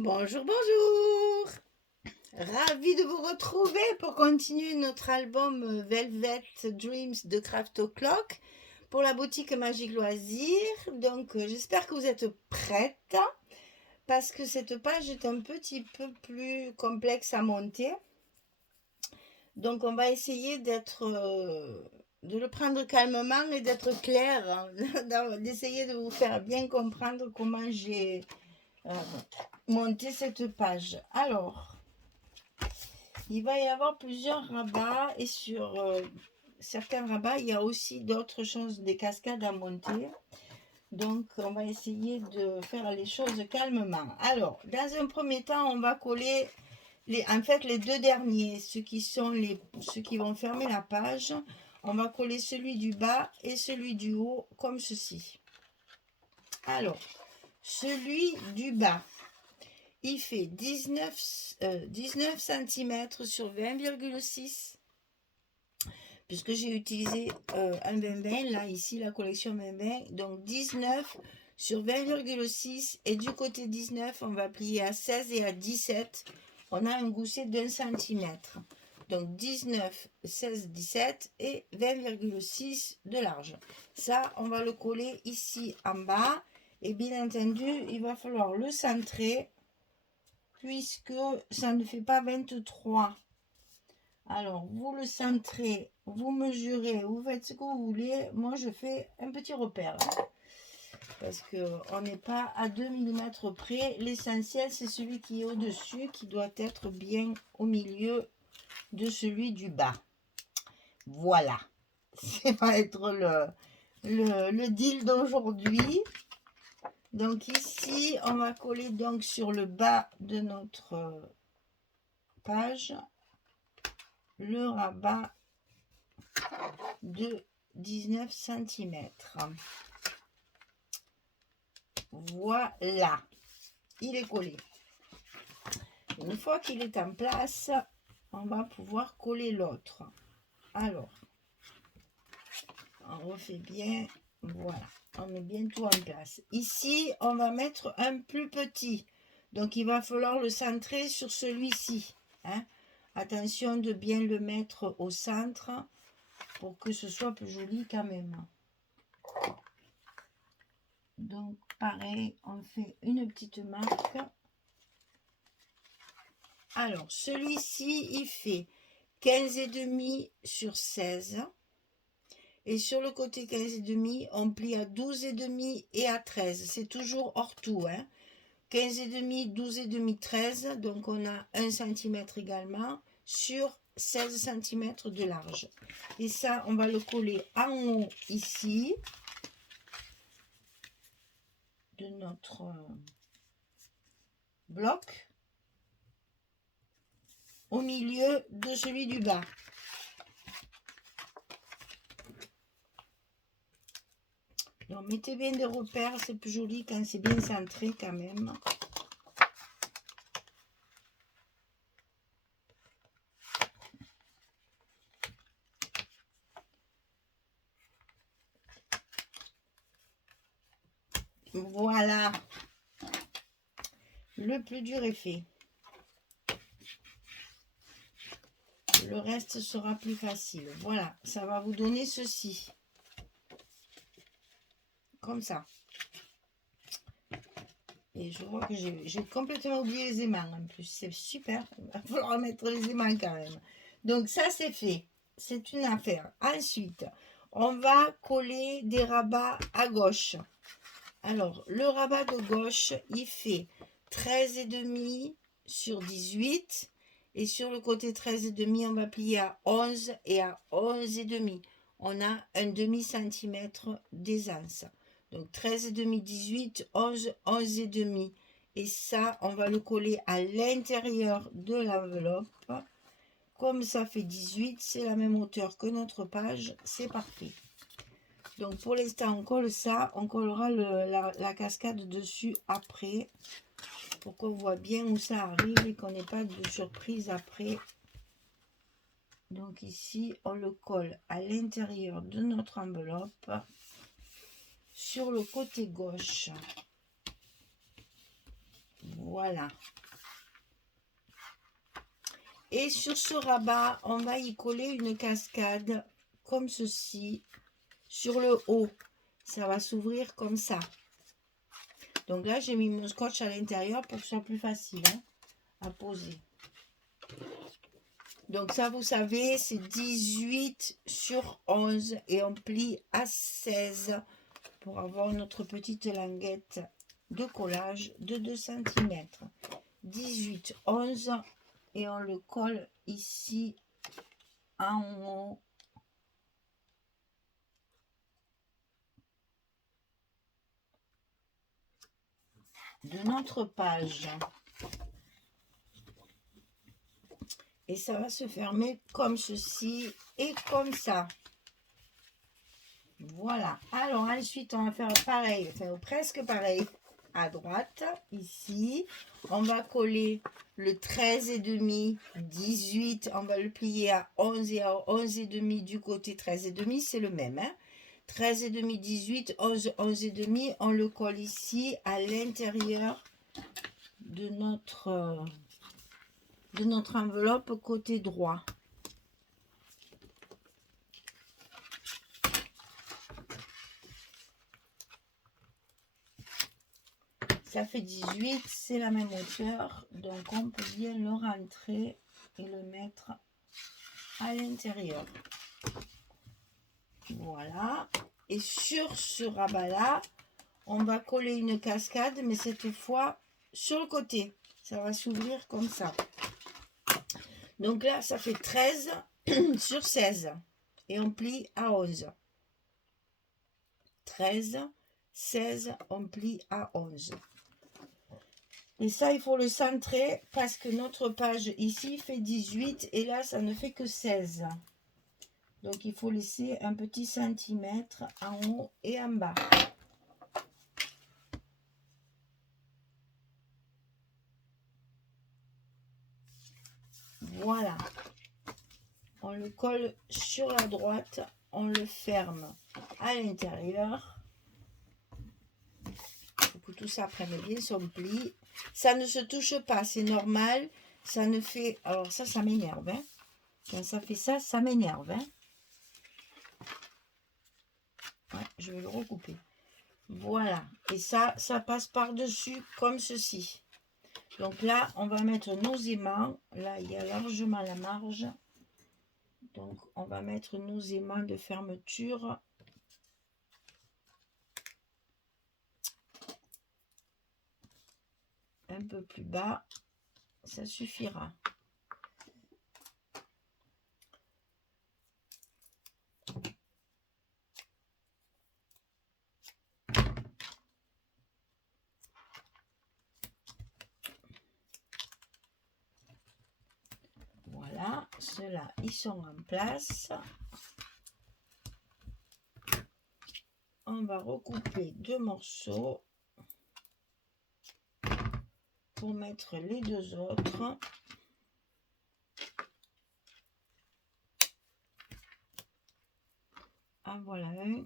Bonjour, bonjour! Ravie de vous retrouver pour continuer notre album Velvet Dreams de Craft O'Clock pour la boutique Magique Loisirs. Donc j'espère que vous êtes prêtes parce que cette page est un petit peu plus complexe à monter. Donc on va essayer de le prendre calmement et d'être clair, hein, d'essayer de vous faire bien comprendre comment j'ai monté cette page. Alors, il va y avoir plusieurs rabats et sur certains rabats, il y a aussi d'autres choses, des cascades à monter. Donc, on va essayer de faire les choses calmement. Alors, dans un premier temps, on va coller les deux derniers, ceux qui vont fermer la page. On va coller celui du bas et celui du haut comme ceci. Alors, celui du bas, il fait 19 cm sur 20,6, puisque j'ai utilisé un 20-20, là, ici, la collection 20-20, donc 19 sur 20,6, et du côté 19, on va plier à 16 et à 17, on a un gousset d'1 cm. Donc 19, 16, 17 et 20,6 de large. Ça, on va le coller ici en bas, et bien entendu, il va falloir le centrer, puisque ça ne fait pas 23. Alors, vous le centrez, vous mesurez, vous faites ce que vous voulez. Moi, je fais un petit repère, parce qu'on n'est pas à 2 mm près. L'essentiel, c'est celui qui est au-dessus, qui doit être bien au milieu de celui du bas. Voilà, ça va être le deal d'aujourd'hui. Donc ici, on va coller donc sur le bas de notre page le rabat de 19 cm. Voilà, il est collé. Une fois qu'il est en place, on va pouvoir coller l'autre. Alors, on refait bien, voilà, on met bien tout en place. Ici, on va mettre un plus petit, donc il va falloir le centrer sur celui-ci, hein. Attention de bien le mettre au centre pour que ce soit plus joli quand même. Donc pareil, on fait une petite marque. Alors celui-ci, il fait 15,5 sur 16. Et sur le côté 15,5, on plie à 12,5 et à 13. C'est toujours hors tout, hein. 15,5, 12,5, 13. Donc on a 1 cm également sur 16 cm de large. Et ça, on va le coller en haut ici de notre bloc, au milieu de celui du bas. Donc mettez bien des repères, c'est plus joli quand c'est bien centré quand même. Voilà, le plus dur est fait. Le reste sera plus facile. Voilà, ça va vous donner ceci. Comme ça. Et je vois que j'ai complètement oublié les aimants en plus. C'est super. Il va falloir mettre les aimants quand même. Donc ça, c'est fait. C'est une affaire. Ensuite, on va coller des rabats à gauche. Alors, le rabat de gauche, il fait 13,5 sur 18. Et sur le côté 13,5, on va plier à 11 et à 11,5. On a un demi-centimètre d'aisance. Donc 13,5, 18, 11, 11,5. Et ça, on va le coller à l'intérieur de l'enveloppe. Comme ça fait 18, c'est la même hauteur que notre page. C'est parfait. Donc pour l'instant, on colle ça. On collera la cascade dessus après, pour qu'on voit bien où ça arrive et qu'on n'ait pas de surprise après. Donc ici, on le colle à l'intérieur de notre enveloppe, sur le côté gauche. Voilà. Et sur ce rabat, on va y coller une cascade comme ceci sur le haut. Ça va s'ouvrir comme ça. Donc là, j'ai mis mon scotch à l'intérieur pour que ce soit plus facile à poser. Donc ça, vous savez, c'est 18 sur 11 et on plie à 16 pour avoir notre petite languette de collage de 2 cm. 18, 11 et on le colle ici en haut. De notre page. Et ça va se fermer comme ceci et comme ça. Voilà. Alors ensuite, on va faire pareil, enfin presque pareil à droite, ici. On va coller le 13 et demi, 18. On va le plier à 11 et à 11 et demi du côté 13 et demi, c'est le même. 13 et demi, 18, 11, 11 et demi. On le colle ici à l'intérieur de notre enveloppe côté droit. Ça fait 18, c'est la même hauteur, donc on peut bien le rentrer et le mettre à l'intérieur. Voilà. Et sur ce rabat-là, on va coller une cascade, mais cette fois sur le côté. Ça va s'ouvrir comme ça. Donc là, ça fait 13 sur 16. Et on plie à 11. 13, 16, on plie à 11. Et ça, il faut le centrer parce que notre page ici fait 18 et là, ça ne fait que 16. Donc, il faut laisser un petit centimètre en haut et en bas. Voilà. On le colle sur la droite, on le ferme à l'intérieur. Il faut que tout ça prenne bien son pli. Ça ne se touche pas, c'est normal. Ça ne fait... Alors ça m'énerve. Hein. Quand ça fait ça, ça m'énerve. Hein. Ouais, je vais le recouper. Voilà. Et ça passe par-dessus comme ceci. Donc là, on va mettre nos aimants. Là, il y a largement la marge. Donc, on va mettre nos aimants de fermeture. Un peu plus bas. Ça suffira. Voilà, ceux-là, ils sont en place. On va recouper 2 morceaux pour mettre les 2 autres. En voilà un.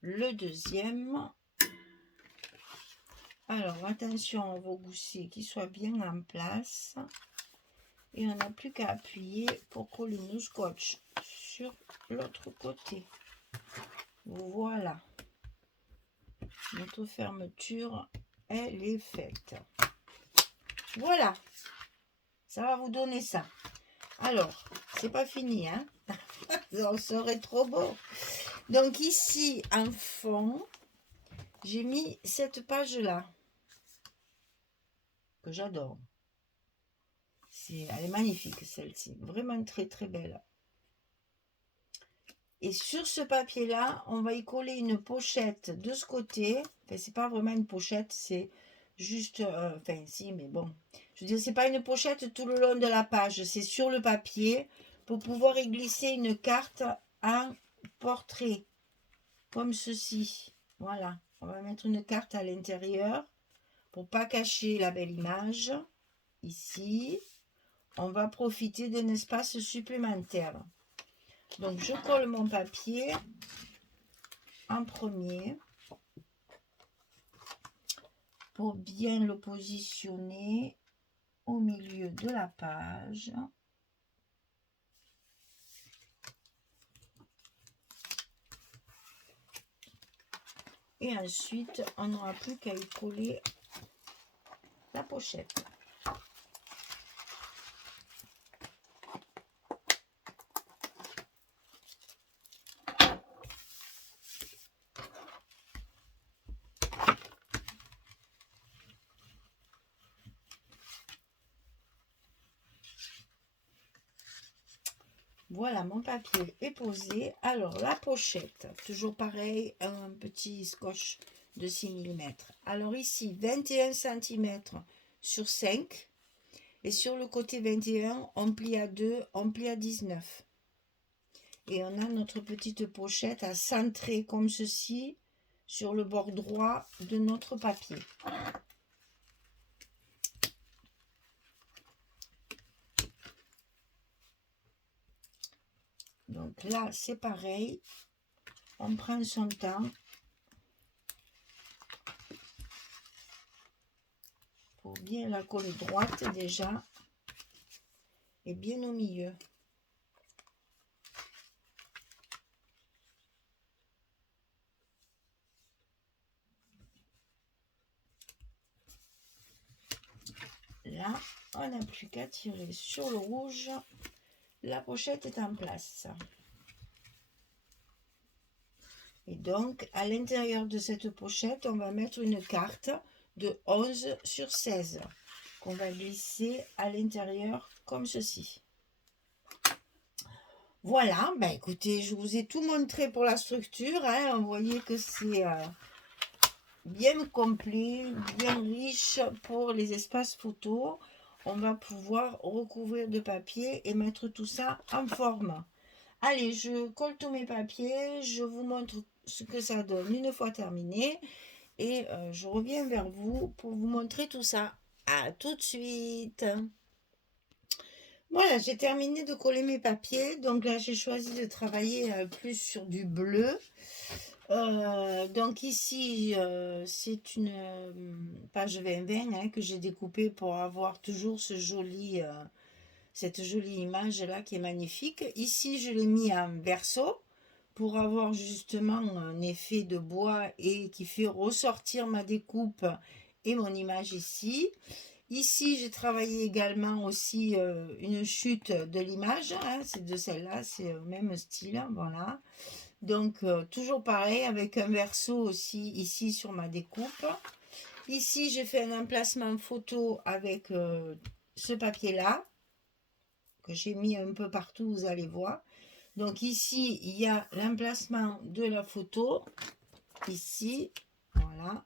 Le deuxième. Alors, attention à vos goussets qui soient bien en place. Et on n'a plus qu'à appuyer pour coller nos scotch sur l'autre côté. Voilà. Notre fermeture, elle est faite. Voilà. Ça va vous donner ça. Alors, c'est pas fini, hein. Ça serait trop beau. Donc ici, en fond, j'ai mis cette page-là. Que j'adore. Elle est magnifique, celle-ci. Vraiment très, très belle. Et sur ce papier-là, on va y coller une pochette de ce côté. Enfin, c'est pas vraiment une pochette, c'est juste... enfin, si, mais bon. Je veux dire, c'est pas une pochette tout le long de la page. C'est sur le papier pour pouvoir y glisser une carte en portrait. Comme ceci. Voilà. On va mettre une carte à l'intérieur pour pas cacher la belle image. Ici. On va profiter d'un espace supplémentaire. Donc, je colle mon papier. en premier pour bien le positionner au milieu de la page. Et ensuite, on n'aura plus qu'à y coller la pochette. Voilà, mon papier est posé. Alors, la pochette, toujours pareil, un petit scotch de 6 mm. Alors ici, 21 cm sur 5. Et sur le côté 21, on plie à 2, on plie à 19. Et on a notre petite pochette à centrer comme ceci sur le bord droit de notre papier. Donc là, c'est pareil. On prend son temps pour bien la coller droite déjà et bien au milieu. Là, on n'a plus qu'à tirer sur le rouge. La pochette est en place. Et donc, à l'intérieur de cette pochette, on va mettre une carte de 11 sur 16 qu'on va glisser à l'intérieur comme ceci. Voilà, ben écoutez, je vous ai tout montré pour la structure. Hein. Vous voyez que c'est bien complet, bien riche pour les espaces photos. On va pouvoir recouvrir de papier et mettre tout ça en forme. Allez, je colle tous mes papiers, je vous montre ce que ça donne une fois terminé et je reviens vers vous pour vous montrer tout ça. À tout de suite. Voilà, j'ai terminé de coller mes papiers. Donc là, j'ai choisi de travailler plus sur du bleu. Donc ici, c'est une page 20-20 hein, que j'ai découpée pour avoir toujours ce joli, cette jolie image là qui est magnifique. Ici, je l'ai mis en verso pour avoir justement un effet de bois et qui fait ressortir ma découpe et mon image ici. Ici, j'ai travaillé également aussi une chute de l'image, hein, c'est de celle-là, c'est au même style, voilà. Donc, toujours pareil, avec un verso aussi ici sur ma découpe. Ici, j'ai fait un emplacement photo avec ce papier-là, que j'ai mis un peu partout, vous allez voir. Donc ici, il y a l'emplacement de la photo, ici, voilà,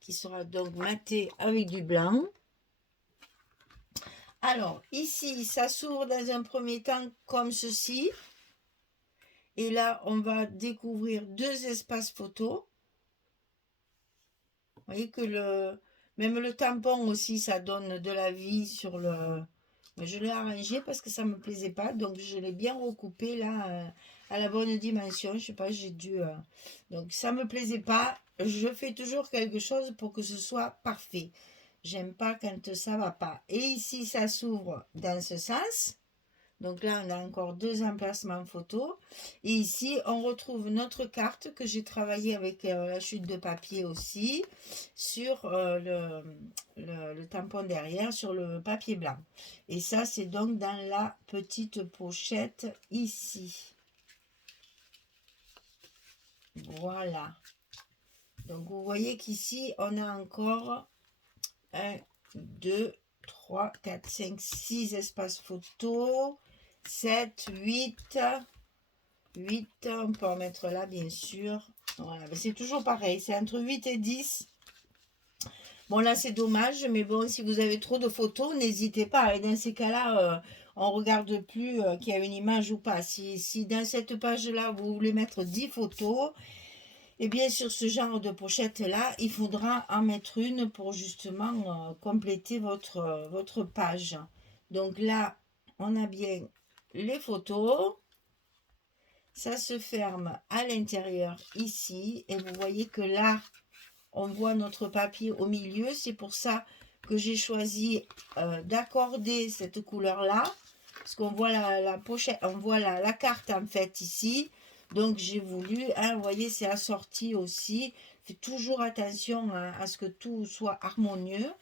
qui sera donc maté avec du blanc. Alors, ici, ça s'ouvre dans un premier temps comme ceci. Et là, on va découvrir deux espaces photos. Vous voyez que même le tampon aussi, ça donne de la vie sur le... Je l'ai arrangé parce que ça ne me plaisait pas. Donc, je l'ai bien recoupé là à la bonne dimension. Je ne sais pas, j'ai dû... Donc, ça ne me plaisait pas. Je fais toujours quelque chose pour que ce soit parfait. J'aime pas quand ça va pas. Et ici, ça s'ouvre dans ce sens. Donc là, on a encore deux emplacements photo. Et ici, on retrouve notre carte que j'ai travaillée avec la chute de papier aussi sur le tampon derrière, sur le papier blanc. Et ça, c'est donc dans la petite pochette ici. Voilà. Donc, vous voyez qu'ici, on a encore 1, 2, 3, 4, 5, 6 espaces photo. 7, 8, 8, on peut en mettre là bien sûr. Voilà, c'est toujours pareil, c'est entre 8 et 10. Bon là c'est dommage, mais bon si vous avez trop de photos, n'hésitez pas. Et dans ces cas-là, on ne regarde plus qu'il y a une image ou pas. Si dans cette page-là, vous voulez mettre 10 photos, et bien sur ce genre de pochette-là, il faudra en mettre une pour justement compléter votre page. Donc là, on a bien les photos. Ça se ferme à l'intérieur ici. Et vous voyez que là, on voit notre papier au milieu. C'est pour ça que j'ai choisi d'accorder cette couleur-là. Parce qu'on voit la pochette, on voit la carte en fait ici. Donc j'ai voulu, hein, vous voyez, c'est assorti aussi. Faites toujours attention à ce que tout soit harmonieux.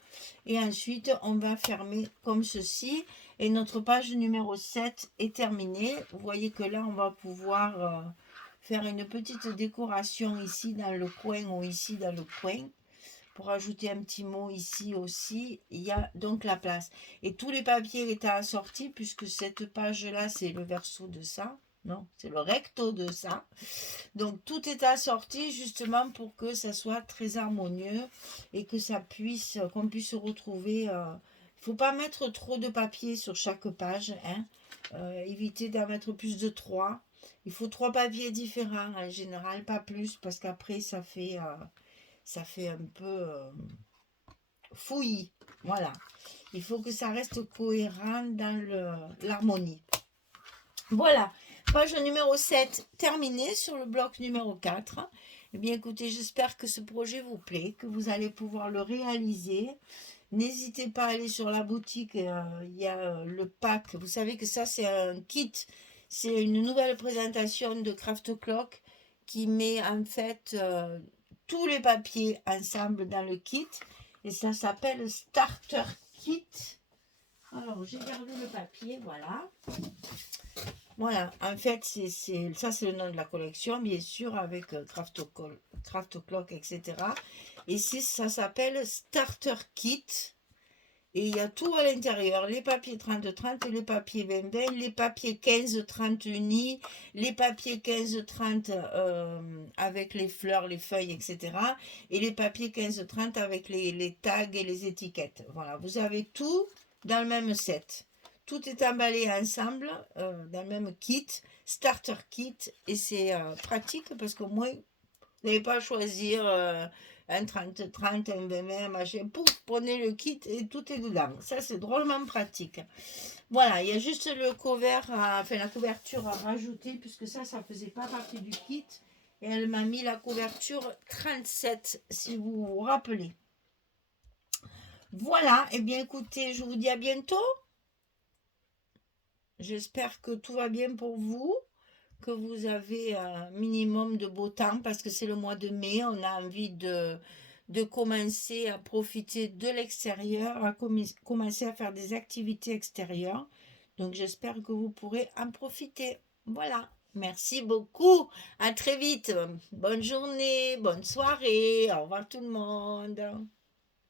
Et ensuite, on va fermer comme ceci. Et notre page numéro 7 est terminée. Vous voyez que là, on va pouvoir faire une petite décoration ici dans le coin ou ici dans le coin. Pour ajouter un petit mot ici aussi, il y a donc la place. Et tous les papiers étaient assortis, puisque cette page-là, c'est le verso de ça. Non, c'est le recto de ça. Donc tout est assorti justement pour que ça soit très harmonieux et que ça puisse, qu'on puisse se retrouver. Il ne faut pas mettre trop de papier sur chaque page. Hein. Éviter d'en mettre plus de 3. Il faut 3 papiers différents en général, pas plus, parce qu'après ça fait un peu fouillis. Voilà. Il faut que ça reste cohérent dans l'harmonie. Voilà. Page numéro 7 terminée sur le bloc numéro 4. Eh bien, écoutez, j'espère que ce projet vous plaît, que vous allez pouvoir le réaliser. N'hésitez pas à aller sur la boutique. Il y a le pack. Vous savez que ça, c'est un kit. C'est une nouvelle présentation de Craft Clock qui met en fait tous les papiers ensemble dans le kit. Et ça s'appelle Starter Kit. Alors, j'ai gardé le papier, voilà. Voilà, en fait, ça c'est le nom de la collection, bien sûr, avec Craft Clock, etc. Et ça s'appelle Starter Kit. Et il y a tout à l'intérieur, les papiers 30-30 et les papiers 20-20, les papiers 15-30 unis, les papiers 15-30 avec les fleurs, les feuilles, etc. Et les papiers 15-30 avec les tags et les étiquettes. Voilà, vous avez tout dans le même set. Tout est emballé ensemble dans le même kit, starter kit, et c'est pratique parce qu'au moins, vous n'avez pas à choisir un 30-30, un 20-20, machin. Pouf, prenez le kit et tout est dedans. Ça, c'est drôlement pratique. Voilà, il y a juste le cover, la couverture à rajouter, puisque ça faisait pas partie du kit. Et elle m'a mis la couverture 37, si vous vous rappelez. Voilà, et bien écoutez, je vous dis à bientôt. J'espère que tout va bien pour vous, que vous avez un minimum de beau temps parce que c'est le mois de mai. On a envie de commencer à profiter de l'extérieur, à commencer à faire des activités extérieures. Donc j'espère que vous pourrez en profiter. Voilà. Merci beaucoup. À très vite. Bonne journée, bonne soirée. Au revoir tout le monde.